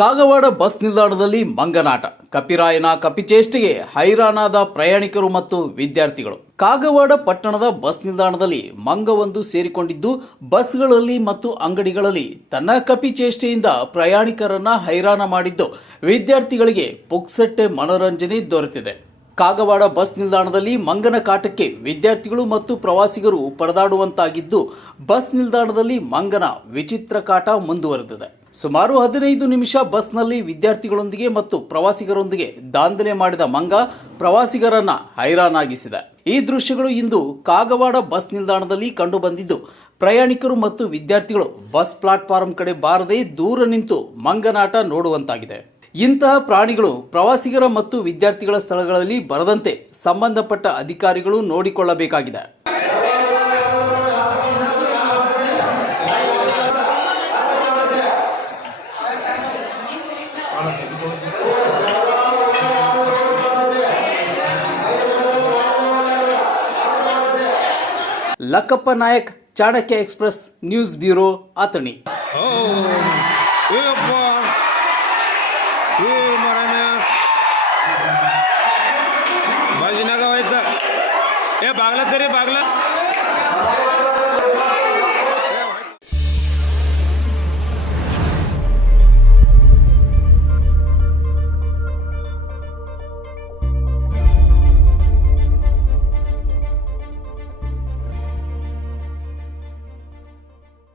Kagwad bus ನಿಲ್ದಾಣದಲ್ಲಿ ಮಂಗನಾಟ, ಕಪಿರಾಯನ ಕಪಿಚೇಷ್ಟೆಗೆ ಹೈರಾಣಾದ ಪ್ರಯಾಣಿಕರು ಮತ್ತು ವಿದ್ಯಾರ್ಥಿಗಳು. ಕಾಗವಾಡ ಪಟ್ಟಣದ ಬಸ್ ನಿಲ್ದಾಣದಲ್ಲಿ ಮಂಗವೊಂದು ಸೇರಿಕೊಂಡಿದ್ದು, ಬಸ್ಗಳಲ್ಲಿ ಮತ್ತು ಅಂಗಡಿಗಳಲ್ಲಿ ತನ್ನ ಕಪಿಚೇಷ್ಟೆಯಿಂದ ಪ್ರಯಾಣಿಕರನ್ನ ಹೈರಾಣ ಮಾಡಿದ್ದು, ವಿದ್ಯಾರ್ಥಿಗಳಿಗೆ ಪುಕ್ಸಟ್ಟೆ ಮನೋರಂಜನೆ ದೊರೆತಿದೆ. ಕಾಗವಾಡ ಬಸ್ ನಿಲ್ದಾಣದಲ್ಲಿ ಮಂಗನ ಕಾಟಕ್ಕೆ ವಿದ್ಯಾರ್ಥಿಗಳು ಮತ್ತು ಪ್ರವಾಸಿಗರು ಪರದಾಡುವಂತಾಗಿದ್ದು, ಬಸ್ ನಿಲ್ದಾಣದಲ್ಲಿ ಮಂಗನ ವಿಚಿತ್ರ ಕಾಟ ಮುಂದುವರೆದಿದೆ. ಸುಮಾರು 15 ನಿಮಿಷ ಬಸ್ನಲ್ಲಿ ವಿದ್ಯಾರ್ಥಿಗಳೊಂದಿಗೆ ಮತ್ತು ಪ್ರವಾಸಿಗರೊಂದಿಗೆ ದಾಂಧಲೆ ಮಾಡಿದ ಮಂಗ ಪ್ರವಾಸಿಗರನ್ನ ಹೈರಾಣಾಗಿಸಿದೆ. ಈ ದೃಶ್ಯಗಳು ಇಂದು ಕಾಗವಾಡ ಬಸ್ ನಿಲ್ದಾಣದಲ್ಲಿ ಕಂಡುಬಂದಿದ್ದು, ಪ್ರಯಾಣಿಕರು ಮತ್ತು ವಿದ್ಯಾರ್ಥಿಗಳು ಬಸ್ ಪ್ಲಾಟ್ಫಾರ್ಮ್ ಕಡೆ ಬಾರದೆ ದೂರ ನಿಂತು ಮಂಗನಾಟ ನೋಡುವಂತಾಗಿದೆ. ಇಂತಹ ಪ್ರಾಣಿಗಳು ಪ್ರವಾಸಿಗರ ಮತ್ತು ವಿದ್ಯಾರ್ಥಿಗಳ ಸ್ಥಳಗಳಲ್ಲಿ ಬರದಂತೆ ಸಂಬಂಧಪಟ್ಟ ಅಧಿಕಾರಿಗಳು ನೋಡಿಕೊಳ್ಳಬೇಕಾಗಿದೆ. Lakkappa Nayak, Chanakya express news bureau, Athani.